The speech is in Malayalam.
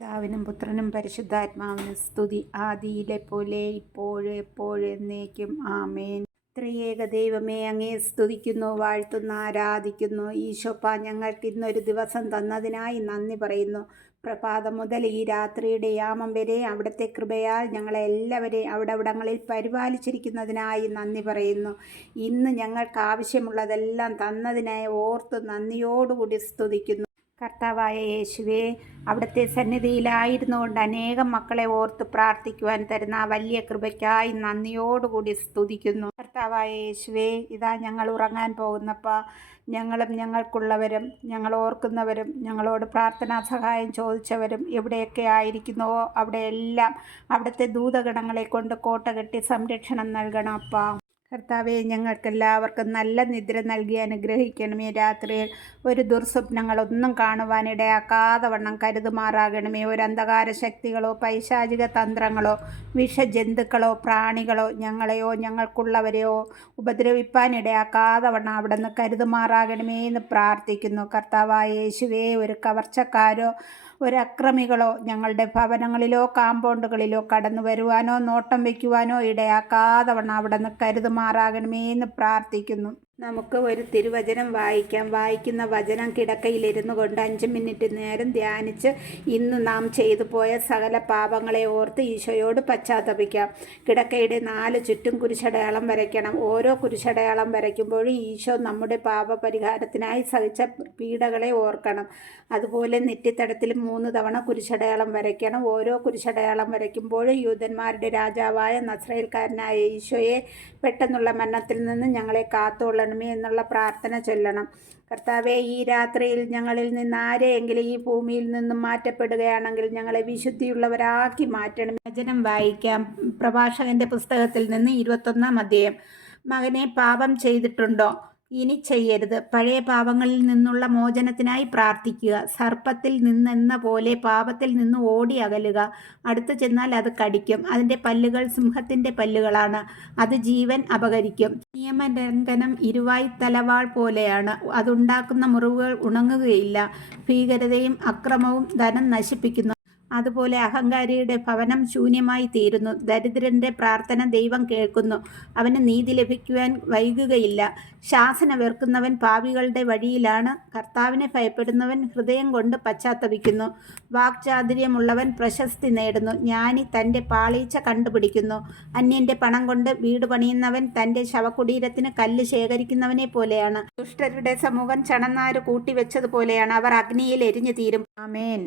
പിതാവിനും പുത്രനും പരിശുദ്ധാത്മാവിനും സ്തുതി, ആദിയിലെ പോലെ ഇപ്പോഴും എപ്പോഴും എന്നേക്കും ആമേൻ. ത്രിയേക ദൈവമേ, അങ്ങയെ സ്തുതിക്കുന്നു, വാഴ്ത്തുന്നു, ആരാധിക്കുന്നു. ഈശോപ്പ, ഞങ്ങൾക്ക് ഇന്നൊരു ദിവസം തന്നതിനായി നന്ദി പറയുന്നു. പ്രഭാതം മുതൽ ഈ രാത്രിയുടെ യാമം വരെ അവിടുത്തെ കൃപയാൽ ഞങ്ങളെ എല്ലാവരെയും അവിടങ്ങളിൽ പരിപാലിച്ചിരിക്കുന്നതിനായി നന്ദി പറയുന്നു. ഇന്ന് ഞങ്ങൾക്ക് ആവശ്യമുള്ളതെല്ലാം തന്നതിനായി ഓർത്ത് നന്ദിയോടുകൂടി സ്തുതിക്കുന്നു. കർത്താവായ യേശുവേ, അവിടുത്തെ സന്നിധിയിലായിരുന്നുകൊണ്ട് അനേകം മക്കളെ ഓർത്ത് പ്രാർത്ഥിക്കുവാൻ തരുന്ന ആ വലിയ കൃപയ്ക്കായി നന്ദിയോടുകൂടി സ്തുതിക്കുന്നു. കർത്താവായ യേശുവേ, ഇതാ ഞങ്ങൾ ഉറങ്ങാൻ പോകുന്നപ്പാ, ഞങ്ങളും ഞങ്ങൾക്കുള്ളവരും ഞങ്ങൾ ഓർക്കുന്നവരും ഞങ്ങളോട് പ്രാർത്ഥനാ സഹായം ചോദിച്ചവരും എവിടെയൊക്കെ ആയിരിക്കുന്നുവോ അവിടെയെല്ലാം അവിടുത്തെ ദൂതഗണങ്ങളെ കൊണ്ട് കോട്ട കെട്ടി സംരക്ഷണം നൽകണം അപ്പാ. കർത്താവെ, ഞങ്ങൾക്കെല്ലാവർക്കും നല്ല നിദ്ര നൽകി അനുഗ്രഹിക്കണമേ. രാത്രിയിൽ ഒരു ദുർസ്വപ്നങ്ങളൊന്നും കാണുവാനിടയാക്കാതെ വണ്ണം കരുതുമാറാകണമേ. ഒരു അന്ധകാര ശക്തികളോ പൈശാചിക തന്ത്രങ്ങളോ വിഷജന്തുക്കളോ പ്രാണികളോ ഞങ്ങളെയോ ഞങ്ങൾക്കുള്ളവരെയോ ഉപദ്രവിപ്പാനിടയാക്കാതെ വണ്ണം അവിടെ നിന്ന് കരുതുമാറാകണമേ എന്ന് പ്രാർത്ഥിക്കുന്നു. കർത്താവായ യേശുവേ, ഒരു കവർച്ചക്കാരോ ഒരക്രമികളോ ഞങ്ങളുടെ ഭവനങ്ങളിലോ കാമ്പൗണ്ടുകളിലോ കടന്നു വരുവാനോ നോട്ടം വയ്ക്കുവാനോ ഇടയാക്കാതെ വണ്ണം അവിടെ നിന്ന് കരുതുമാറാകണമേ എന്ന് പ്രാർത്ഥിക്കുന്നു. നമുക്ക് ഒരു തിരുവചനം വായിക്കാം. വായിക്കുന്ന വചനം കിടക്കയിലിരുന്നു കൊണ്ട് 5 മിനിറ്റ് നേരം ധ്യാനിച്ച് ഇന്ന് നാം ചെയ്തു പോയ സകല പാപങ്ങളെ ഓർത്ത് ഈശോയോട് പശ്ചാത്തപിക്കാം. കിടക്കയുടെ 4 ചുറ്റും കുരിശടയാളം വരയ്ക്കണം. ഓരോ കുരിശടയാളം വരയ്ക്കുമ്പോഴും ഈശോ നമ്മുടെ പാപപരിഹാരത്തിനായി സഹിച്ച പീഡകളെ ഓർക്കണം. അതുപോലെ നെറ്റിത്തടത്തിലും 3 തവണ കുരിശടയാളം വരയ്ക്കണം. ഓരോ കുരിശടയാളം വരയ്ക്കുമ്പോഴും യൂദന്മാരുടെ രാജാവായ നസ്രയേൽക്കാരനായ ഈശോയെ, പെട്ടെന്നുള്ള മരണത്തിൽ നിന്ന് ഞങ്ങളെ കാത്തുകൊള്ളണമേ എന്നുള്ള പ്രാർത്ഥന ചൊല്ലണം. കർത്താവെ, ഈ രാത്രിയിൽ ഞങ്ങളിൽ നിന്ന് ആരെയെങ്കിലും ഈ ഭൂമിയിൽ നിന്നും മാറ്റപ്പെടുകയാണെങ്കിൽ ഞങ്ങളെ വിശുദ്ധിയുള്ളവരാക്കി മാറ്റണം. വചനം വായിക്കാം. പ്രഭാഷകന്റെ പുസ്തകത്തിൽ നിന്ന് 21-ാം അധ്യായം. മകനെ, പാപം ചെയ്തിട്ടുണ്ടോ? ഇനി ചെയ്യരുത്. പഴയ പാപങ്ങളിൽ നിന്നുള്ള മോചനത്തിനായി പ്രാർത്ഥിക്കുക. സർപ്പത്തിൽ നിന്നെന്ന പോലെ പാപത്തിൽ നിന്ന് ഓടി അകലുക. അടുത്തു ചെന്നാൽ അത് കടിക്കും. അതിൻ്റെ പല്ലുകൾ സിംഹത്തിൻ്റെ പല്ലുകളാണ്. അത് ജീവൻ അപഹരിക്കും. നിയമലംഘനം ഇരുവായ് തലവാൾ പോലെയാണ്. അതുണ്ടാക്കുന്ന മുറിവുകൾ ഉണങ്ങുകയില്ല. ഭീകരതയും അക്രമവും ധനം നശിപ്പിക്കുന്നു. അതുപോലെ അഹങ്കാരിയുടെ ഭവനം ശൂന്യമായി തീരുന്നു. ദരിദ്രൻ്റെ പ്രാർത്ഥന ദൈവം കേൾക്കുന്നു. അവന് നീതി ലഭിക്കുവാൻ വൈകുകയില്ല. ശാസന വെറുക്കുന്നവൻ പാപികളുടെ വഴിയിലാണ്. കർത്താവിനെ ഭയപ്പെടുന്നവൻ ഹൃദയം കൊണ്ട് പശ്ചാത്തപിക്കുന്നു. വാക്ചാതുര്യമുള്ളവൻ പ്രശസ്തി നേടുന്നു. ജ്ഞാനി തൻ്റെ പാളീച്ച കണ്ടുപിടിക്കുന്നു. അന്യൻ്റെ പണം കൊണ്ട് വീട് പണിയുന്നവൻ തൻ്റെ ശവകുടീരത്തിന് കല്ല് ശേഖരിക്കുന്നവനെ പോലെയാണ്. ദുഷ്ടരുടെ സമൂഹം ചണനാര് കൂട്ടിവെച്ചതുപോലെയാണ്. അവർ അഗ്നിയിൽ എരിഞ്ഞു തീരും. ആമേൻ.